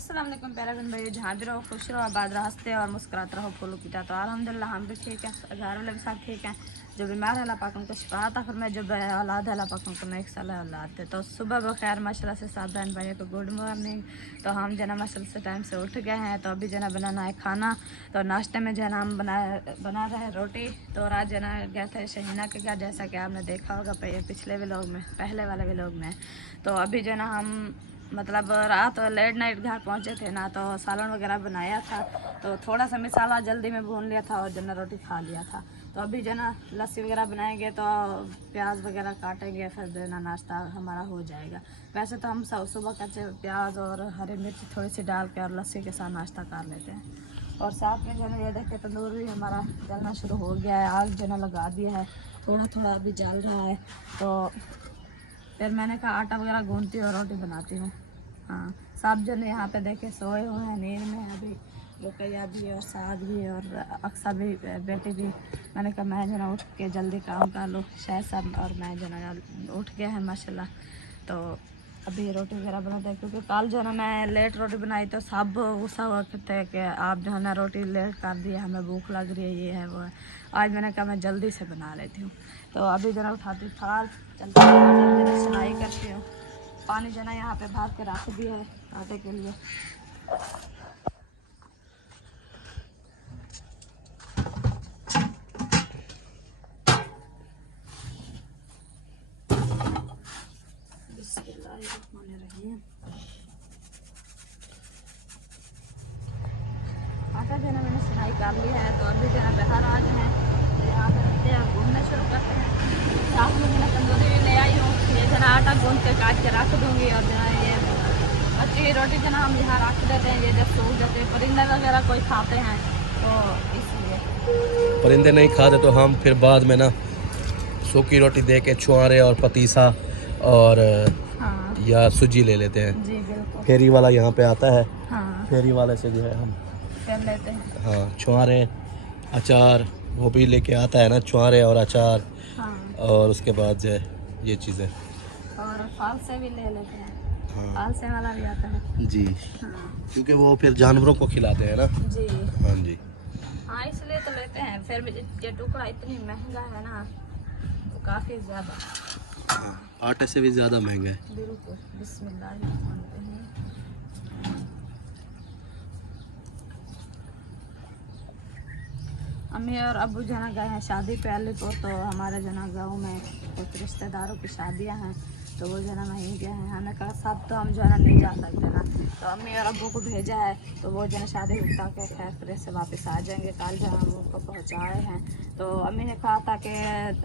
अस्सलाम वालेकुम प्यारे बहन भाई, जहाँ भी रहो खुश रहो, आबाद रहो, हंसते और मुस्कुराते रहो, फूलों पीता। तो अल्हम्दुलिल्लाह हम भी ठीक हैं, घर वाले भी सब ठीक हैं। जो बीमार है अल्लाह पाक उनको शिफा अता फरमाए, जो औलाद है अल्लाह पाक उनको नेक सालिह औलाद दे। तो सुबह बखैर माशाल्लाह से सब बहन भाइयों को गुड मॉर्निंग। तो हम जना माशाल्लाह से टाइम से उठ गए हैं। तो अभी जना बनाना है खाना। तो नाश्ते में जना हम बना रहे हैं रोटी। तो आज जना गए थे शहीना के घर, जैसा कि आपने देखा होगा पिछले व्लॉग में, पहले वाले व्लॉग में। तो अभी जना हम मतलब रात लेट नाइट घर पहुंचे थे ना, तो सालन वगैरह बनाया था। तो थोड़ा सा मसाला जल्दी में भून लिया था और जना रोटी खा लिया था। तो अभी जना लस्सी वगैरह बनाएंगे, तो प्याज वगैरह काटेंगे, फिर जना नाश्ता हमारा हो जाएगा। वैसे तो हम सुबह कच्चे प्याज और हरी मिर्च थोड़ी सी डाल के और लस्सी के साथ नाश्ता कर लेते हैं। और साथ में जना ये देखे तंदूर भी हमारा जलना शुरू हो गया है, आग जना लगा दिया है, थोड़ा थोड़ा अभी जल रहा है। तो फिर मैंने कहा आटा वगैरह गूंथती हूँ और रोटी बनाती हूँ। हाँ, सब जन यहाँ पे देखे सोए हुए हैं, नींद में है अभी। रुकैया भी और साद भी और अक्सर भी, बेटी भी। मैंने कहा मैं जना उठ के जल्दी काम कर लूँ। शायद सब और मैं जना उठ गया है माशाल्लाह। तो अभी रोटी वगैरह बनाते हैं, क्योंकि कल जो है ना मैं लेट रोटी बनाई, तो सब गुस्सा हुआ थे कि आप जो है ना रोटी लेट कर दी, हमें भूख लग रही है, ये है वो है। आज मैंने कहा मैं जल्दी से बना लेती हूँ। तो अभी जना उठाती थाल, चलती हूँ, सिलाई करती हूँ। पानी जना यहाँ पे भर के रख दिया है आटे के लिए। आटा जो है मैंने सिलाई कर लिया है। तो अभी जो है बाहर आ गए हैं, तो यहाँ पे रखते हैं, घूमना शुरू करते हैं। साथ में जना तंदूरी भी ले आई हूँ, ये जना आटा गूंद के काट के रख दूँगी। और जना ये अच्छी रोटी जना हम यहाँ रख देते हैं, ये जब सूख जाते हैं। परिंदे वगैरह कोई खाते हैं तो इसलिए। परिंदे नहीं खाते तो हम फिर बाद में ना सूखी रोटी दे के छुआरे और पतीसा और हाँ, या सूजी ले लेते हैं। जी बिल्कुल। फेरी वाला यहाँ पे आता है, हाँ, फेरी वाले से जो है हम कर लेते हैं। हाँ छुआरे अचार वो भी लेके आता है ना, छुआरे और अचार। हाँ, और उसके बाद जो है ये चीज़ें और फाल से भी ले लेते हैं। हाँ फाल से वाला भी आता है जी, हाँ, क्योंकि वो फिर जानवरों को खिलाते हैं ना। जी हाँ जी, हाँ, इसलिए तो लेते हैं। फिर भी ये टुकड़ा इतनी महंगा है ना, तो काफ़ी ज़्यादा। हाँ, आटे से भी ज़्यादा महंगा है। बिल्कुल। बिस्मिल्लाह। अम्मी और अब्बू जना गए हैं शादी पे अलीपुर। तो हमारे जना गाँव में कुछ रिश्तेदारों की शादियां हैं, तो वो जना वहीं गए हैं। हमें कहा सब तो हम जो है ना नहीं जा सकते ना, तो अम्मी और अब्बू को भेजा है। तो वो जना शादी उठा के खैर फिर से वापस आ जाएंगे। कल जो हम उनको पहुँचाए हैं। तो अम्मी ने कहा था कि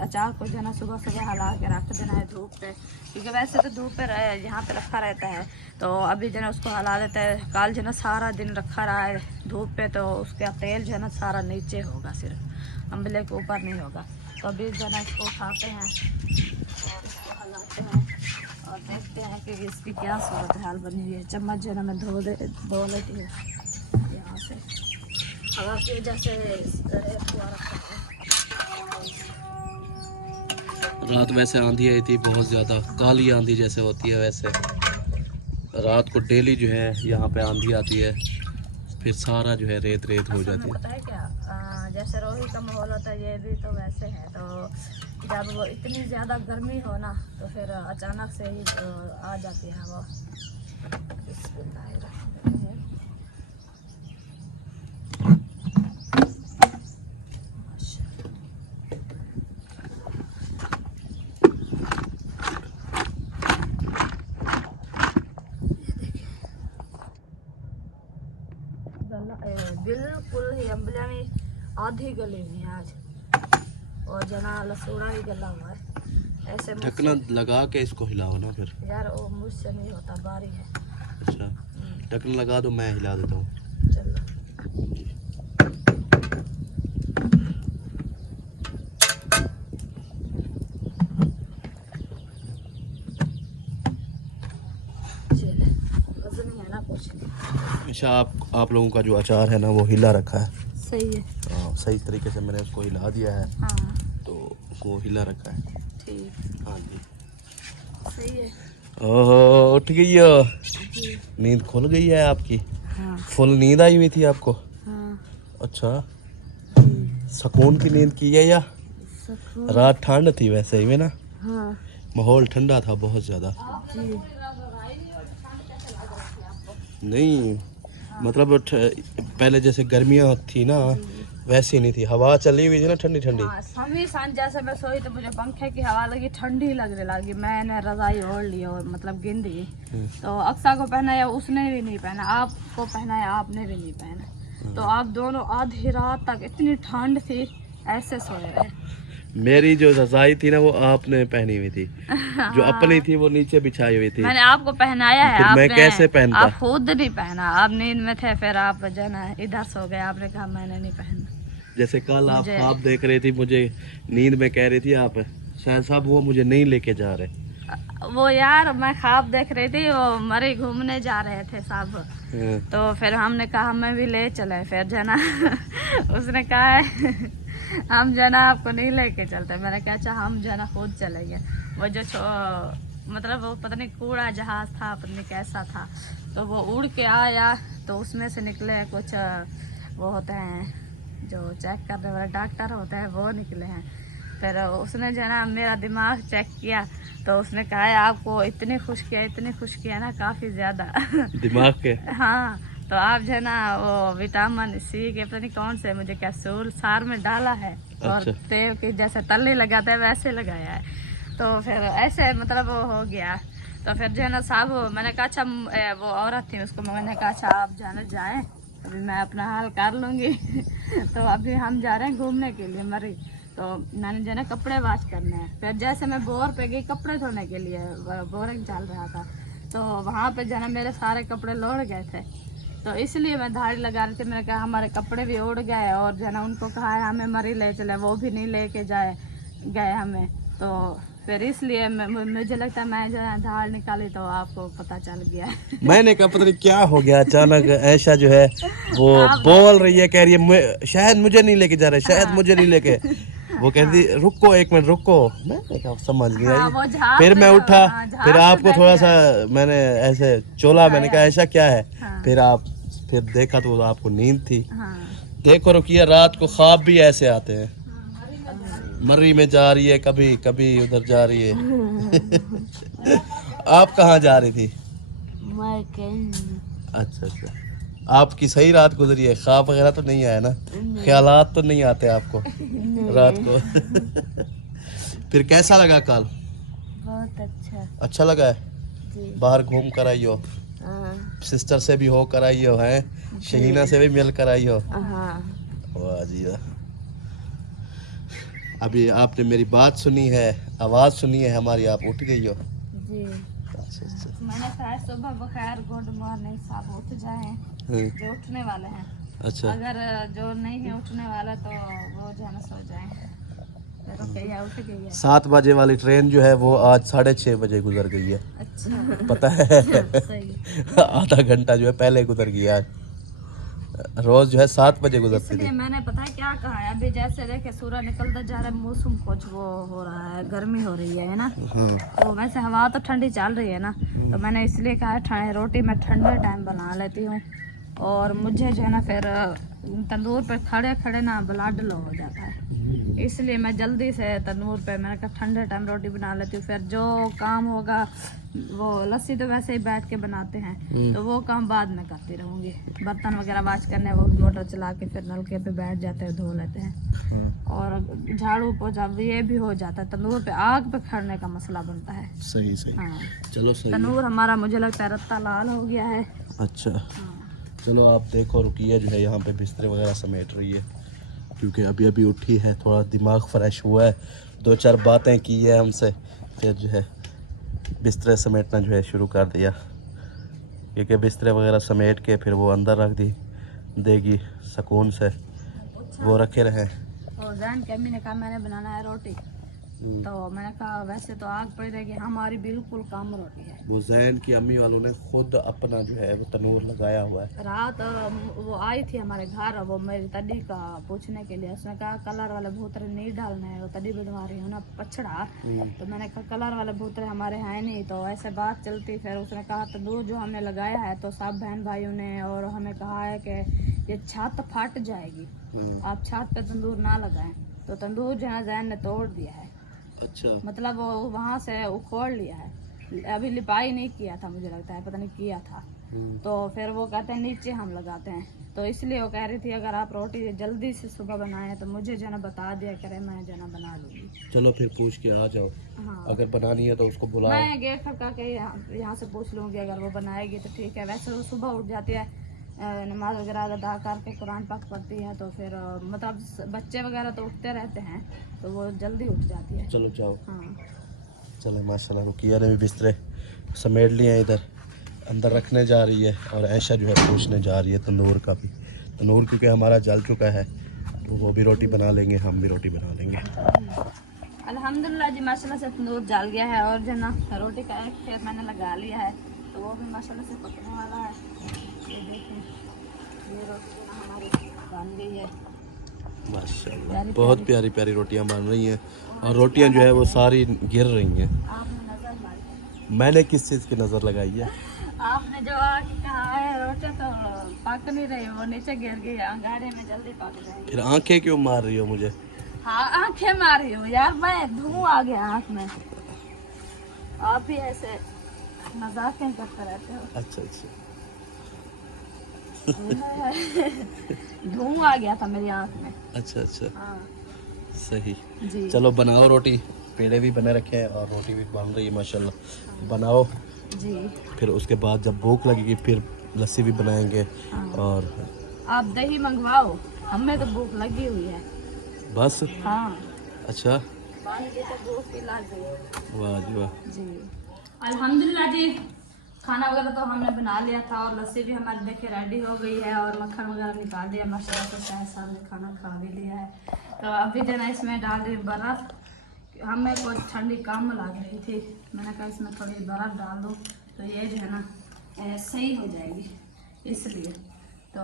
अचार को जो है ना सुबह सुबह हला के रख देना है धूप पे, क्योंकि वैसे तो धूप पे यहाँ पे रखा रहता है। तो अभी जो है उसको हला देते हैं। कल जो है सारा दिन रखा रहा है धूप पे, तो उसका तेल जो है ना सारा नीचे होगा, सिर्फ अम्बले के ऊपर नहीं होगा। तो अभी जो है इसको उठाते हैं और इसको हलाते हैं और देखते हैं कि इसकी क्या सूरत हाल बनी हुई है। चम्मच जो है ना मैं धो लेती हूँ यहाँ से, हवा की वजह से हुआ रखा है। रात वैसे आंधी आई थी बहुत ज़्यादा, काली आंधी जैसे होती है वैसे रात को डेली जो है यहाँ पे आंधी आती है, फिर सारा जो है रेत रेत हो जाती है। पता है क्या, जैसे रोही का माहौल होता है, ये भी तो वैसे है। तो जब वो इतनी ज़्यादा गर्मी हो ना, तो फिर अचानक से ही आ जाती है वो। बिल्कुल ही अम्बला में आधी गली हुई है आज, और जना लसूड़ा भी गला हुआ है। ऐसे ढकना लगा के इसको हिलाओ ना फिर। यार वो मुझसे नहीं होता, बारी है। अच्छा, ढकना लगा दो, मैं हिला देता हूँ। चलो अच्छा, आप लोगों का जो अचार है ना वो हिला रखा है। सही है। हाँ, सही तरीके से मैंने उसको हिला दिया है। हाँ, तो वो हिला रखा है। ठीक। हाँ जी, सही है। ओहो, उठ गई हो, जी। नींद खुल गई है आपकी? हाँ फुल नींद आई हुई थी आपको? हाँ अच्छा, जी। सुकून की नींद की है या? सुकून। रात ठंड थी वैसे ही में ना, हाँ माहौल ठंडा था बहुत ज़्यादा। जी। नहीं मतलब पहले जैसे गर्मियाँ थी ना वैसी नहीं थी, हवा चली हुई थी ना ठंडी ठंडी। हाँ समी सांझ जैसे मैं सोई तो मुझे पंखे की हवा लगी, ठंडी लगने लगी, मैंने रजाई ओढ़ ली और मतलब गिंद गई। तो अक्सा को पहनाया, उसने भी नहीं पहना, आपको पहनाया, आपने भी नहीं पहना। तो आप दोनों आधी रात तक इतनी ठंड थी ऐसे सोए रहे। मेरी जो रजाई थी ना वो आपने पहनी हुई थी, जो अपनी थी वो नीचे बिछाई हुई थी। मैंने आपको पहनाया है, फिर मैं आपने कैसे पहनता? आप खुद नहीं पहना, आप नींद में थे, फिर आप जो ना इधर सो गए, आपने कहा मैंने नहीं पहना। जैसे कल आप मुझे- ख्वाब देख रही थी, मुझे नींद में कह रही थी आप शायद साहब वो मुझे नहीं लेके जा रहे। वो यार मैं ख्वाब देख रही थी, वो मरी घूमने जा रहे थे साहब। हाँ, तो फिर हमने कहा हमें भी ले चले, फिर जना उसने कहा है हम जना आपको नहीं लेके चलते। मैंने कहा अच्छा हम जना खुद चलेंगे। वो जो मतलब वो पता नहीं कूड़ा जहाज था, पता नहीं कैसा था, तो वो उड़ के आया, तो उसमें से निकले कुछ वो होते हैं जो चेक करने वाले डॉक्टर होते हैं, वो निकले हैं। फिर उसने जो है ना मेरा दिमाग चेक किया, तो उसने कहा है आपको इतनी खुशकी है ना, काफ़ी ज़्यादा दिमाग के। हाँ, तो आप जो है ना वो विटामिन सी के पता नहीं कौन से मुझे कैप्सूल सार में डाला है, और अच्छा। तेल की जैसे तल्ली लगाते हैं वैसे लगाया है। तो फिर ऐसे मतलब वो हो गया। तो फिर जो है ना साहब, मैंने कहा अच्छा वो औरत थी, उसको मैंने कहा अच्छा आप जाने जाएँ, अभी मैं अपना हाल कर लूँगी तो अभी हम जा रहे हैं घूमने के लिए मरी। तो मैंने जो है ना कपड़े वॉश करने हैं। फिर जैसे मैं बोर पे गई कपड़े धोने के लिए, बोरिंग चल रहा था, तो वहाँ पे जो है ना मेरे सारे कपड़े लौट गए थे, तो इसलिए मैं धाड़ी लगा रही थी। मैंने कहा हमारे कपड़े भी उड़ गए, और जो है ना उनको कहा है हमें मरी ले चले, वो भी नहीं लेके गए हमें। तो फिर इसलिए मुझे लगता है मैं जो है धाड़ निकाली तो आपको पता चल गया मैंने कहा पता नहीं क्या हो गया अचानक, ऐशा जो है वो बोल रही है, कह रही है शायद मुझे नहीं लेके जा रहे, शायद मुझे नहीं लेके। वो कहती रुको एक मिनट रुको, मैंने कहा समझ नहीं हाँ, आई। वो जहाज फिर पे मैं जो- उठा, हाँ, जहाज फिर पे आपको बैठे थोड़ा सा हैं। मैंने ऐसे चोला, मैंने कहा ऐसा क्या है। हाँ। फिर फिर देखा तो आपको नींद थी। हाँ देखो रुकिया, रात को ख्वाब भी ऐसे आते हैं, मर्री में जा रही है, कभी कभी उधर जा रही है आप कहाँ जा रही थी? अच्छा अच्छा, आपकी सही रात गुजरी है, ख्वाब वगैरह तो नहीं आया ना? ख्यालात तो नहीं आते आपको रात को फिर कैसा लगा कल? बहुत अच्छा अच्छा लगा है? जी। बाहर घूम कर आई हो, सिस्टर से भी होकर आई हो, हैं शहीना से भी मिल कर आई हो? हाँ वाह जी वाह। अभी आपने मेरी बात सुनी है, आवाज़ सुनी है हमारी, आप उठ गई हो? जी। अच्छा अच्छा। मैंने कहा सुबह बखैर गुड मॉर्निंग, साहब उठ जाए जो उठने वाले हैं। अच्छा, अगर जो नहीं है उठने वाला तो वो जो है ना सो जाए। तो क्या उठ गई है? 7 बजे वाली ट्रेन जो है वो आज 6:30 बजे गुजर गई है, अच्छा पता है सही। आधा घंटा जो है पहले गुजर गया आज। रोज जो है 7 बजे गुजरती इसलिए थी। मैंने पता है क्या कहा है, अभी जैसे देखे सूरज निकलता जा रहा है, मौसम कुछ वो हो रहा है, गर्मी हो रही है ना, तो वैसे हवा तो ठंडी चल रही है ना, तो मैंने इसलिए कहा रोटी मैं ठंडे टाइम बना लेती हूँ। और मुझे जो है ना फिर तंदूर पर खड़े खड़े ना ब्लड लो हो जाता है, इसलिए मैं जल्दी से तंदूर पे मैंने कहा ठंडे टाइम रोटी बना लेती हूँ। फिर जो काम होगा, वो लस्सी तो वैसे ही बैठ के बनाते हैं, तो वो काम बाद में करती रहूँगी। बर्तन वगैरह वाश करने वो मोटर चला के फिर नलके पे बैठ जाते हैं, धो लेते हैं। और झाड़ू पोछा ये भी हो जाता है, तंदूर पे आग पे खड़ने का मसला बनता है। सही सही। हाँ, चलो सही है। तंदूर हमारा मुझे लगता है रत्ता लाल हो गया है। अच्छा हाँ। चलो आप देखो, रुकिया जो है यहाँ पे बिस्तर वगैरह समेट रही है, क्योंकि अभी अभी उठी है, थोड़ा दिमाग फ्रेश हुआ है, 2-4 बातें की है हमसे, फिर जो है बिस्तर समेटना जो है शुरू कर दिया, क्योंकि बिस्तर वगैरह समेट के फिर वो अंदर रख देगी सुकून से, वो रखे रहे। और जैन की अम्मी ने कहा मैंने बनाना है रोटी, तो मैंने कहा वैसे तो आग पड़ी रहेगी, हमारी बिल्कुल कम रोटी है। वो जैन की अम्मी वालों ने खुद अपना जो है वो तनूर लगाया हुआ है। रात वो आई थी हमारे घर, वो मेरी तड्डी का पूछने के लिए, उसने कहा कलर वाले भूतरे नहीं डालने हैं, वो तड्डी बनवा रही हूँ ना पछड़ा। तो मैंने कहा कलर वाले भूतरे हमारे हैं नहीं, तो ऐसे बात चलती। फिर उसने कहा तंदूर जो हमने लगाया है तो सब बहन भाइयों ने और हमें कहा है कि ये छत फट जाएगी, आप छत पे तंदूर ना लगाएं। तो तंदूर जो है जैन ने तोड़ दिया है। अच्छा, मतलब वो वहाँ से उखोड़ लिया है, अभी लिपाई नहीं किया था, मुझे लगता है पता नहीं किया था। तो फिर वो कहते हैं नीचे हम लगाते हैं, तो इसलिए वो कह रही थी अगर आप रोटी जल्दी से सुबह बनाए तो मुझे जना बता दिया करे, मैं जना बना लूँगी। चलो फिर पूछ के आ जाओ। हाँ, अगर बनानी है तो उसको बुलाओ। मैं गेट खड़का के यहाँ से पूछ लूँगी, अगर वो बनाएगी तो ठीक है। वैसे वो सुबह उठ जाती है, नमाज वगैरह अदा करके कुरान पाक पढ़ती है, तो फिर मतलब बच्चे वगैरह तो उठते रहते हैं तो वो जल्दी उठ जाती है। चलो जाओ। हाँ, चलो माशाल्लाह, रुकिया ने भी बिस्तरे समेट लिए हैं, इधर अंदर रखने जा रही है, और ऐशा जो है पूछने जा रही है तंदूर का भी। तंदूर क्योंकि हमारा जल चुका है तो वो भी रोटी बना लेंगे, हम भी रोटी बना लेंगे। अल्हम्दुलिल्लाह जी, माशाल्लाह से तंदूर जल गया है, और जो ना रोटी का एक फेर मैंने लगा लिया है, तो वो भी माशाल्लाह से पकने वाला है। ये देखिए, ये रोटी ना हमारी बन गई है माशाल्लाह, बहुत प्यारी प्यारी रोटियां बन रही हैं, और रोटियां जो है वो सारी गिर रही हैं। आपने नजर मारी, मैंने किस चीज़ की नज़र लगाई है? आपने जो आके कहा है रोटी तो पक नहीं रही, वो नीचे गिर गई, अंगारे में जल्दी पक जाएगी। फिर आंखें क्यों मार रही हो मुझे? हाँ, आंखें मारी हो यार, मैं धुआं आ गया आँख में, आप ही ऐसे मजाकें करते रहते हो। अच्छा अच्छा, धुआं आ गया था मेरी आँख में। अच्छा अच्छा, हाँ सही। जी, चलो बनाओ रोटी, पेड़े भी बने रखे हैं और रोटी भी बन रही है माशाल्लाह। बनाओ, जी। फिर उसके बाद जब भूख लगेगी फिर लस्सी भी बनाएंगे। हाँ। और आप दही मंगवाओ, हमें तो भूख लगी हुई है। बस। हाँ, अच्छा, मुझे तो भूख ही लग गई। वाह जी वाह। जी, अल्हम्दुलिल्लाह जी, खाना वगैरह तो हमने बना लिया था, और लस्सी भी हमारी देखे रेडी हो गई है, और मक्खन वगैरह निकाल दिया माशाल्लाह से, शायद साहब ने खाना खा भी लिया है। तो अभी जो है इसमें डाल रही बर्फ़, हमें कुछ ठंडी कम लग रही थी, मैंने कहा इसमें थोड़ी बर्फ़ डाल दूँ तो ये जो है ना सही हो जाएगी, इसलिए। तो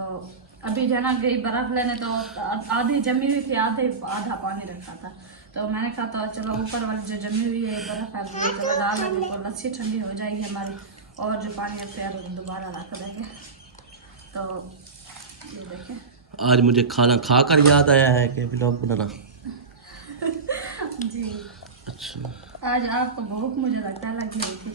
अभी जो है ना गई बर्फ़ लेने, तो आधी जमी हुई थी, आधा पानी रखा था, तो मैंने कहा तो चलो ऊपर वाली जो जमी हुई है बर्फ़ है वो चलो डाल देंगे, तो लस्सी ठंडी हो जाएगी हमारी, और जो पानी है फिर दोबारा रख देंगे। तो ये देखें, आज मुझे खाना खाकर याद आया है कि व्लॉग बनाना। जी, अच्छा, आज आपको भूख मुझे लगता है लगी हुई थी।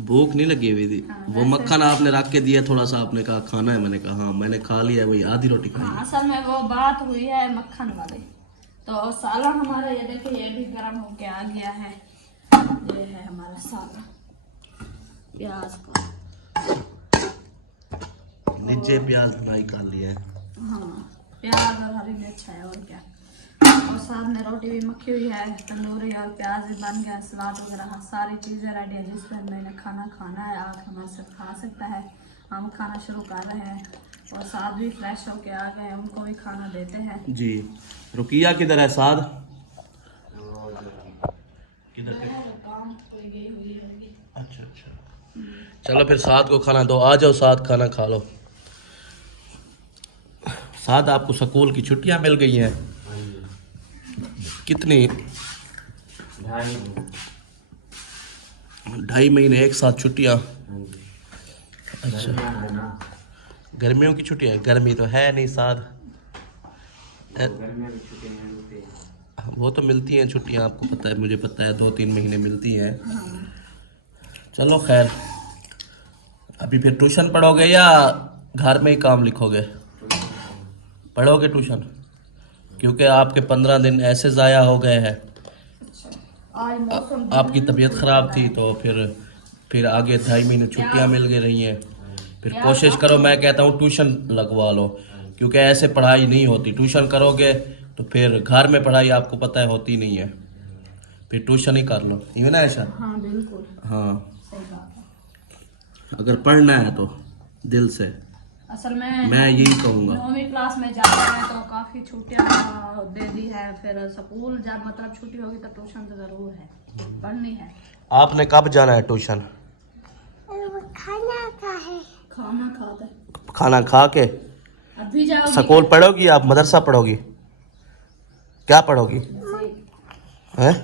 भूख नहीं लगी हुई थी। हाँ, वो मक्खन आपने रख के दिया थोड़ा सा, आपने कहा खाना है, मैंने कहा हाँ, मैंने खा लिया, वही आधी रोटी खाई। हाँ, असल में वो बात हुई है मक्खन वाली। तो सालन हमारा ये देखिए, ये भी गर्म होके आ गया है, ये है हमारा सालन, प्याज को नीचे प्याज फ्राई कर लिया है। हाँ, प्याज और हरी मिर्च है, और क्या, और साथ में रोटी भी मखी हुई है, तंदूरी, और प्याज भी बन गया, सलाद वगैरह सारी चीज़ें रेडी है। जिस दिन मैंने खाना खाना है आप हमारे साथ खा सकता है। हम खाना शुरू कर रहे हैं, और साथ भी फ्रेश होके आ गए, उनको भी खाना देते हैं। जी, रुकिया किधर है? साद किधर है? काम कोई गई हुई होगी। अच्छा अच्छा, चलो फिर साद को खाना दो। आ जाओ साद, खाना खा लो। साद, आपको स्कूल की छुट्टियां मिल गई हैं? कितनी? 2.5 महीने एक साथ छुट्टियां? अच्छा, गर्मियों की छुट्टियां? गर्मी तो है नहीं साद। वो तो मिलती हैं छुट्टियां, आपको पता है, मुझे पता है, 2-3 महीने मिलती हैं। चलो खैर, अभी फिर ट्यूशन पढ़ोगे या घर में ही काम लिखोगे? पढ़ोगे ट्यूशन? क्योंकि आपके 15 दिन ऐसे ज़ाया हो गए हैं। आज मौसम आपकी तबीयत ख़राब थी, तो फिर आगे 2.5 महीने छुट्टियां मिल गई रही हैं। फिर कोशिश करो, मैं कहता हूँ ट्यूशन लगवा लो, क्योंकि ऐसे पढ़ाई नहीं होती। ट्यूशन करोगे तो फिर घर में पढ़ाई आपको पता है होती नहीं है, फिर ट्यूशन ही कर लो, ये ना ऐसा। हाँ बिल्कुल हाँ, सही बात है। अगर पढ़ना है तो दिल से। असल में मैं यही कहूँगा। 9वीं क्लास में जाता है तो काफ़ी छुट्टियाँ दे दी है, फिर स्कूल जब मतलब छुट्टी होगी तो ट्यूशन तो ज़रूर है, पढ़नी है। आपने कब जाना है ट्यूशन? खाना खाता है। खाना खा के? अभी जाओगी? स्कूल पढ़ोगी आप, मदरसा पढ़ोगी, क्या पढ़ोगी? हैं?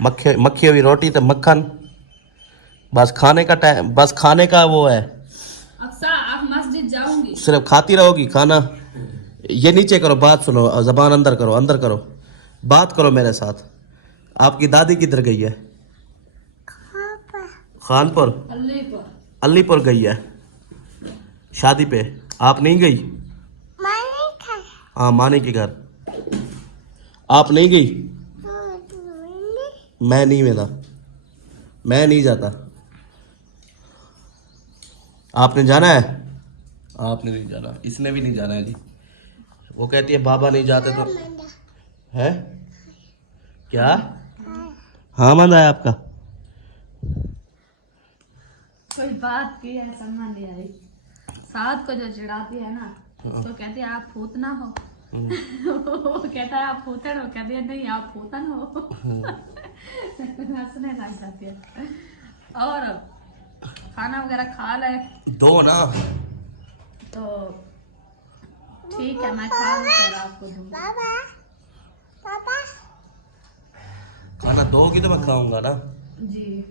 मक्खी हुई रोटी तो मक्खन, बस खाने का टाइम, बस खाने का वो है। अक्सर आप मस्जिद जाऊंगी? सिर्फ खाती रहोगी खाना। ये नीचे करो, बात सुनो, जबान अंदर करो, अंदर करो, बात करो मेरे साथ। आपकी दादी किधर गई है? खानपुर, अलीपुर गई है शादी पे। आप नहीं गई? हाँ, मानी के घर। आप नहीं गई? मैं नहीं, मेरा मैं नहीं जाता। आपने जाना है? आपने नहीं जाना, इसने भी नहीं जाना है जी। वो कहती है बाबा नहीं जाते तो है क्या? हाँ, मन है आपका। कोई बात की है समझ नहीं आई। साथ को जो चिढ़ाती है ना, उसको कहती है आप फूतना हो। वो कहता है आप फूतन हो, कहती है नहीं आप फूतन हो। हंसने लग जाती है। और खाना वगैरह खा ले दो ना, तो ठीक है, मैं खा लूँ फिर आपको दूँ। खाना दोगी तो मैं खाऊंगा ना जी।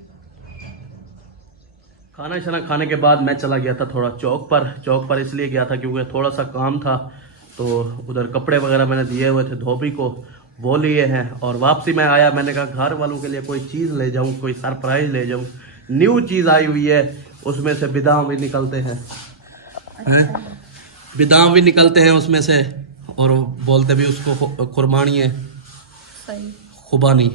खाना शाना खाने के बाद मैं चला गया था थोड़ा चौक पर इसलिए गया था क्योंकि थोड़ा सा काम था। तो उधर कपड़े वगैरह मैंने दिए हुए थे धोबी को, वो लिए हैं। और वापसी में आया, मैंने कहा घर वालों के लिए कोई चीज़ ले जाऊं, कोई सरप्राइज ले जाऊं। न्यू चीज़ आई हुई है, उसमें से बादाम भी निकलते हैं, बादाम भी निकलते हैं उसमें से। और बोलते भी उसको खुरमानी है, सही। खुबानी।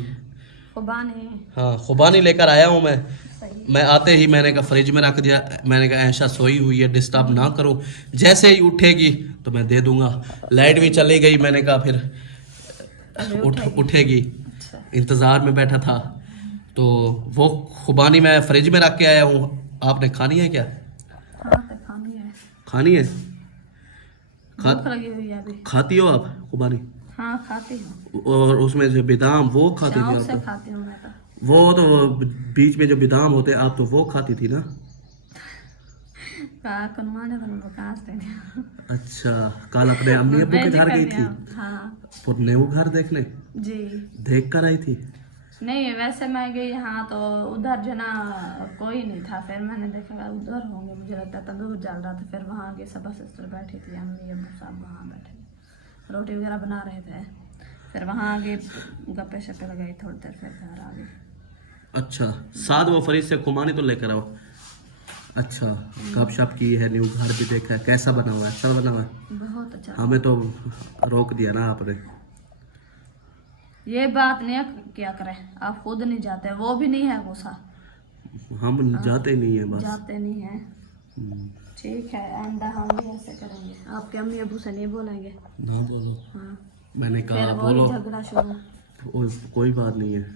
खुबानी? हाँ, खुबानी लेकर आया हूँ मैं। सही। मैं आते ही मैंने कहा फ्रिज में रख दिया। मैंने कहा ऐसा सोई हुई है, डिस्टर्ब ना करो, जैसे ही उठेगी तो मैं दे दूंगा। लाइट भी चली गई, मैंने कहा फिर उठेगी। अच्छा। इंतज़ार में बैठा था। तो वो खुबानी मैं फ्रिज में रख के आया हूँ। आपने खानी है क्या? हाँ तो खानी है। खानी है? भूख लगी हुई है अभी। खाती हो आप खुबानी? हाँ खाती हूँ। और उसमें जो बादाम वो खाती शौक थी से आप? खाती हूँ मैं तो। वो तो बीच में जो बादाम होते आप तो वो खाती थी ना? अच्छा, कल अपने अम्मी अब्बू के घर गई थी? हाँ। पुरने वो घर देखने जी। देख कर आई थी? नहीं वैसे मैं गई हाँ तो उधर जो ना कोई नहीं था, फिर मैंने देखा उधर होंगे, मुझे लगता था दूर जल रहा था। फिर वहाँ आगे सब सिस्टर बैठी थी, अम्मी अब्बू सब वहाँ बैठे थे, रोटी वगैरह बना रहे थे। फिर वहाँ आगे गप्पे शप्पे लगाई थोड़ी देर, फिर घर आ गए। अच्छा, साथ वो फ्रिज से खुमानी तो लेकर आओ। अच्छा, गप शप की है, न्यू घर भी देखा है, कैसा बना हुआ है? अच्छा बना हुआ है? बहुत अच्छा। हमें तो रोक दिया ना आपने। ये बात नहीं है, क्या करें, आप खुद नहीं जाते, वो भी नहीं है गुस्सा। हम जाते नहीं है बस। जाते नहीं है। ठीक है, आइंदा हम भी ऐसे करेंगे, आपके अम्मी अबू से नहीं बोलेंगे। ना बोलो। हाँ। मैंने कहा फिर बोलो। झगड़ा शुरू। कोई बात नहीं है।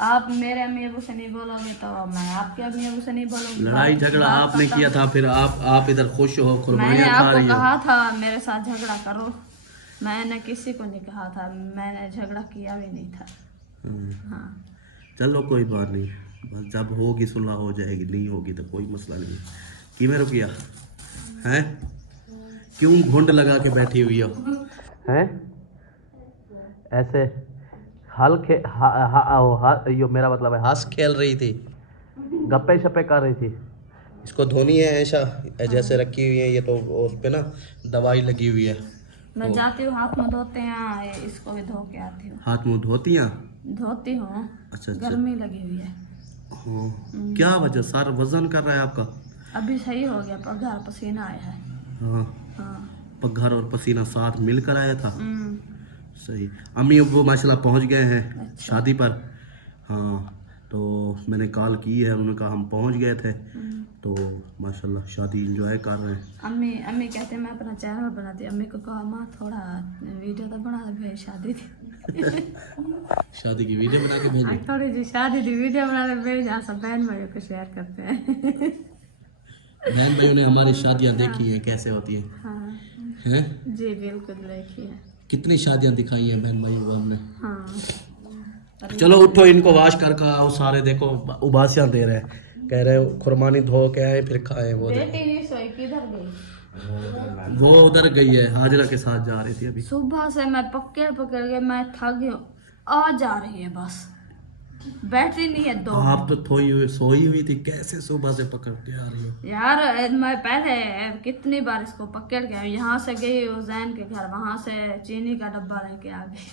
आप मेरे अम्मी अबू से नहीं बोलोगे तो मैं आपके अम्मी अबू से नहीं बोलूंगी। लड़ाई झगड़ा आपने किया था, फिर आप इधर खुश हो, मैंने खुरमानियाँ खा आपको रही हो। कहा था मेरे साथ झगड़ा करो, मैंने किसी को नहीं कहा था, मैंने झगड़ा किया भी नहीं था। हाँ। चलो कोई बात नहीं, बस जब होगी सुलह हो जाएगी, नहीं होगी तो कोई मसला नहीं। कि मैं रुकिया है, क्यों घुंड लगा के बैठी हुई हो? हैं ऐसे यो मेरा मतलब है हंस खेल रही थी, गप्पे शप्पे कर रही थी। इसको धोनी है ऐसा जैसे रखी हुई है, ये तो उस पे ना दवाई लगी हुई है। मैं जाती हूँ हाथ मुँह धोते हैं, इसको भी धो के आती हूँ। हाथ मुंह धोती हैं? धोती हूँ। अच्छा। गर्मी लगी हुई है। क्या वजह, सारा वजन कर रहा है आपका? अभी सही हो गया, पगार पसीना आया है। हाँ, हाँ। पगार और पसीना साथ मिलकर आया था। सही। अम्मी अब्बू माशाल्लाह पहुंच गए हैं। अच्छा। शादी पर। हाँ, तो मैंने कॉल की है, उन्होंने कहा हम पहुंच गए थे। तो माशाल्लाह शादी एंजॉय कर रहे हैं। अम्मी कहते हैं मैं अपना चैनल बनाती, अम्मी को कहा माँ थोड़ा वीडियो तो बना दे भाई, शादी थी। शादी की वीडियो बना के भेजे? थोड़ी जी शादी थी वीडियो बना दे भेज, सब बहन भाइयों को शेयर करते हैं। बहन भाइयों ने हमारी शादियां देखी हैं कैसे होती हैं हाँ हैं? जी बिल्कुल देखी है। कितनी शादियां दिखाई हैं बहन भाइयों को हमने। हाँ चलो उठो, इनको वाश कर आओ सारे, देखो उबासियां दे रहे हैं, कह रहे हैं खुरमानी धो के आए फिर खाए। वो देखो बेटी नहीं सोई, किधर गई? वो उधर गई है, हाजरा के साथ जा रही थी अभी। सुबह से मैं पकड़ पकड़ के मैं थक गई हूँ, आ जा रही है बस, बैटरी नहीं है दो। आप तो सोई हुई थी, कैसे सुबह से पकड़ के आ रही हो यार मैं पहले कितनी बार इसको पकड़ के आई, यहाँ से गई उजैन के घर, वहां से चीनी का डब्बा लेके आ गई।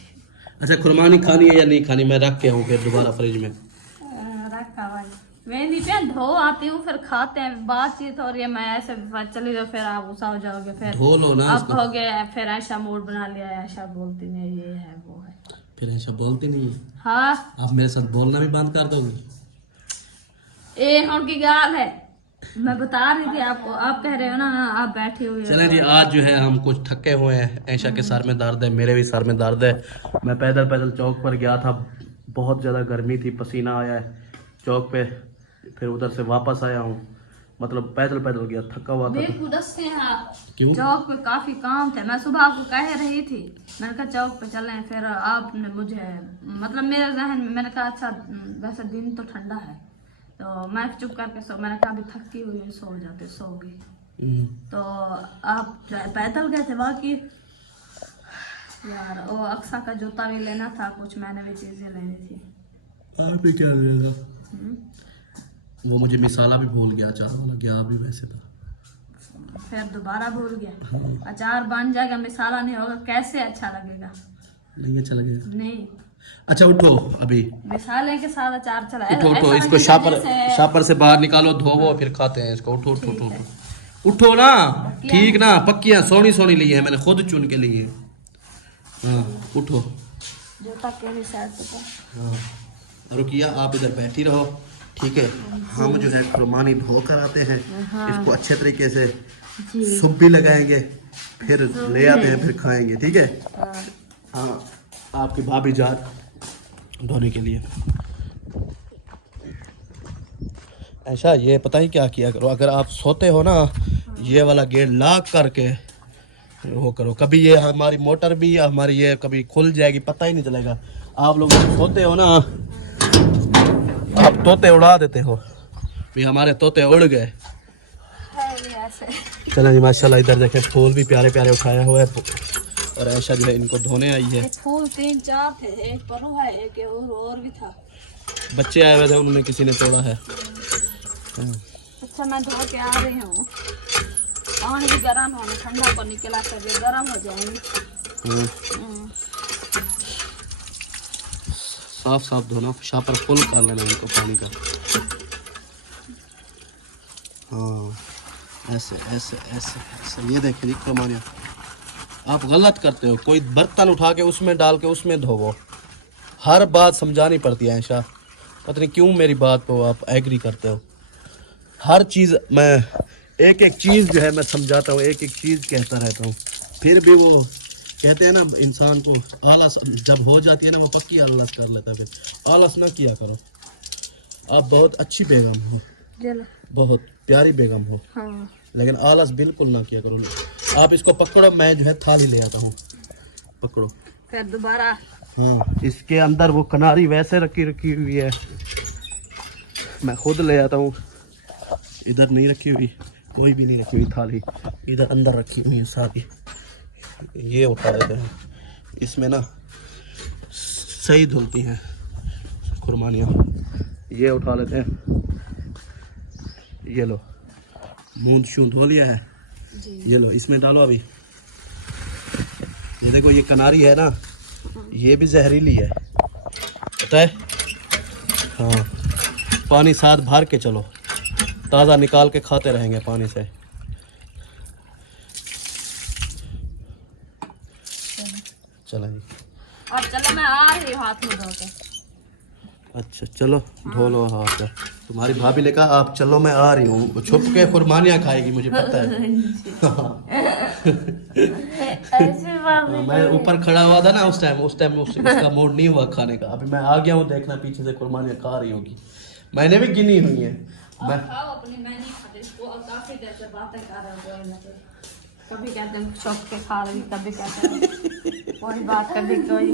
अच्छा खुरमानी खानी है या नहीं खानी, मैं रख के आऊँ फिर दोबारा फ्रिज में। रखा भाई मैं नीचे धो आती हूँ, फिर खाते हैं, बातचीत हो रही है, मैं ऐसे चली जाओ, फिर आप गुस्सा हो जाओगे, फिर धो लो ना अब हो गया, फिर ऐसा मूड बना लिया, ऐसा बोलती नहीं, ये है वो है, फिर ऐसा बोलती नहीं है। हाँ आप मेरे साथ बोलना भी बंद कर दोगे? ये उनकी गाल है, मैं बता रही थी आपको, आप कह रहे हो ना आप बैठे हुए हो। चले जी, आज जो है हम कुछ थके हुए हैं, ऐशा के सर में दर्द है, मेरे भी सर में दर्द है। मैं पैदल पैदल चौक पर गया था, बहुत ज़्यादा गर्मी थी, पसीना आया है चौक पे, फिर उधर से वापस आया हूँ, मतलब पैदल पैदल गया, थका हुआ था। क्यों? चौक पे काफी काम थे, मैं सुबह आपको कह रही थी, मैंने कहा चौक पे चलें, फिर आपने मुझे मतलब मेरे जहन में, मैंने कहा अच्छा वैसे दिन तो ठंडा है, तो मैं चुप करके सो, मैंने कहा अभी थकी हुई हूँ, सो जाते, सो गई। तो आप पैदल गए थे बाकी यार, वो अक्सा का जूता भी लेना था, कुछ मैंने भी चीजें लेनी थी। आप भी क्या लेना? वो मुझे मिसाला भी भूल गया, अचार वाला गया भी वैसे था, फिर दोबारा भूल गया। अचार बन जाएगा, मिसाला नहीं होगा, कैसे अच्छा लगेगा? नहीं अच्छा लगेगा। नहीं अच्छा उठो, अभी मिसाले के साथ अचार चला, उठो उठो, इसको शापर से बाहर निकालो, धोवो, फिर खाते हैं इसको। उठो उठो उठो उठो ना, ठीक ना, पक्कियां सोनी सोनी ली है, मैंने खुद चुन के ली है। हाँ उठो, जूता के साइड पे। हाँ रुकिया, आप इधर बैठी रहो, ठीक है? हम जो है खुरमानी धो कर आते हैं, इसको अच्छे तरीके से सूप भी लगाएंगे, फिर ले आते हैं, फिर खाएंगे, ठीक है? हाँ आपकी भाभी जा धोने के लिए। ऐसा ये पता ही क्या किया करो, अगर आप सोते हो ना, ये वाला गेट लॉक करके वो करो, कभी ये हमारी मोटर भी हमारी ये कभी खुल जाएगी, पता ही नहीं चलेगा। आप लोग सोते हो ना, आप तोते उड़ा देते हो, भी हमारे तोते उड़ गए। चलो जी माशाल्लाह, इधर देखें फूल भी प्यारे प्यारे उठाया हुआ है, और ऐसा जो है इनको धोने आई है। फूल 3-4 थे, एक परो है, एक और भी था, बच्चे आए हुए थे, उन्होंने किसी ने तोड़ा है। अच्छा मैं धो के आ रही हूँ, पानी भी गर्म होने, ठंडा को निकला कर गर्म हो जाएंगे। साफ साफ धोना, शापर फुल कर लेना इनको पानी का। हाँ ऐसे ऐसे ऐसे ऐसे, ये देखिए खुरमानियाँ। आप गलत करते हो, कोई बर्तन उठा के उसमें डाल के उसमें धोवो, हर बात समझानी पड़ती है ऐशा, पता नहीं क्यों मेरी बात को आप एग्री करते हो। हर चीज़ मैं एक एक चीज़ जो है मैं समझाता हूँ, एक एक चीज़ कहता रहता हूँ, फिर भी वो कहते हैं ना इंसान को आलस जब हो जाती है ना, वो पक्की आलस कर लेता है। फिर आलस ना किया करो, आप बहुत अच्छी बेगम हो, बहुत प्यारी बेगम हो, हाँ। लेकिन आलस बिल्कुल ना किया करो। आप इसको पकड़ो, मैं जो है थाली ले आता हूँ, पकड़ो फिर दोबारा। हाँ इसके अंदर वो कनारी वैसे रखी हुई है, मैं खुद ले आता हूँ, इधर नहीं रखी हुई, कोई भी नहीं रखी हुई थाली, इधर अंदर रखी हुई है सारी। ये उठा देते हैं, इसमें ना सही धुलती हैं खुरमानियाँ, ये उठा लेते हैं। ये लो मूंद शूंद धो लिया है जी। ये लो इसमें डालो अभी, ये देखो ये कनारी है ना, ये भी जहरीली है पता है। हाँ पानी साथ भर के चलो, ताज़ा निकाल के खाते रहेंगे पानी से। चलो जी, अब चलो मैं आ रही हूँ हाथ में धो के। अच्छा चलो धो लो हाथ। तुम्हारी भाभी ने कहा आप चलो मैं आ रही हूँ, छुप के खुरमानियाँ खाएगी मुझे पता है। मैं ऊपर खड़ा हुआ था ना उस टाइम उसका मूड नहीं हुआ खाने का। अभी मैं आ गया हूँ, देखना पीछे से खुरमानियाँ खा रही होगी, मैंने भी गिनी हुई है। मैं इसको काफी देर से बातें कर रहे हैं कोई ना कोई, कभी कहते हैं चौक के खा रही, कभी कहते हैं कोई बात, कभी कोई।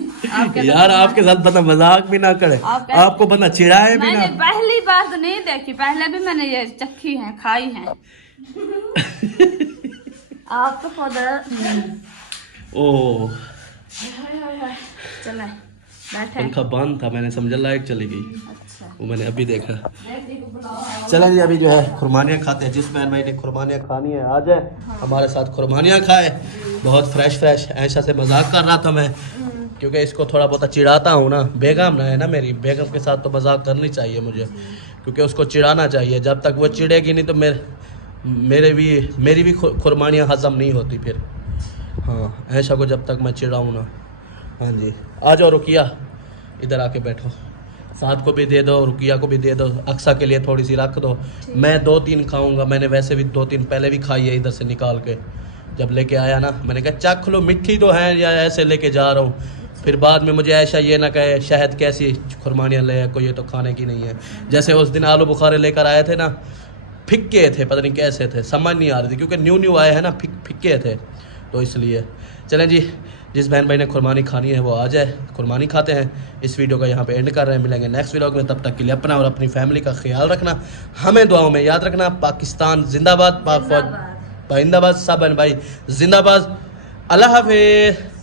यार आपके साथ बंदा मजाक भी ना करे, आपको बंदा चिढ़ाए भी ना। मैंने पहली बार तो नहीं देखी, पहले भी मैंने ये चखी है, खाई है। आप तो खुद ओ चले बैठे। पंखा बंद था, मैंने समझा लाइट चली गई, अच्छा वो मैंने अभी देखा। चलें जी अभी जो है खुरमानियाँ खाते हैं। जिस बहन भाई ने खुरमानियाँ खानी है आ जाए हमारे साथ खुरमानियाँ खाए। बहुत फ्रेश ऐशा से मजाक कर रहा था मैं, क्योंकि इसको थोड़ा बहुत चिढ़ाता हूँ ना। बेगम ना है ना मेरी, बेगम के साथ तो मजाक करनी चाहिए मुझे, क्योंकि उसको चिढ़ाना चाहिए। जब तक वो चिढ़ेगी नहीं तो मेरी भी खुरमानियाँ हजम नहीं होती फिर। हाँ ऐशा को जब तक मैं चिढ़ाऊँ ना। हाँ जी आ जाओ रुकिया, इधर आके बैठो, साथ को भी दे दो, रुकिया को भी दे दो, अक्सा के लिए थोड़ी सी रख दो। मैं 2-3 खाऊंगा, मैंने वैसे भी 2-3 पहले भी खाई है इधर से निकाल के। जब लेके आया ना मैंने कहा चख लो, मिट्टी तो है या ऐसे लेके जा रहा हूँ। फिर बाद में मुझे ऐसा ये ना कहे शहद कैसी खुरमानियाँ ले को, ये तो खाने की नहीं है। जैसे उस दिन आलू बुखारे लेकर आए थे ना, फिक्के थे, पता नहीं कैसे थे, समझ नहीं आ रही थी, क्योंकि न्यू आए हैं ना, फिक्के थे, तो इसलिए। चलें जी, जिस बहन भाई ने खुरमानी खानी है वो आ जाए, खुरमानी खाते हैं। इस वीडियो का यहाँ पे एंड कर रहे हैं, मिलेंगे नेक्स्ट व्लॉग में। तब तक के लिए अपना और अपनी फैमिली का ख्याल रखना, हमें दुआओं में याद रखना। पाकिस्तान जिंदाबाद, पाक फौज जिंदाबाद, सब बहन भाई जिंदाबाद। अल्लाह हाफिज़।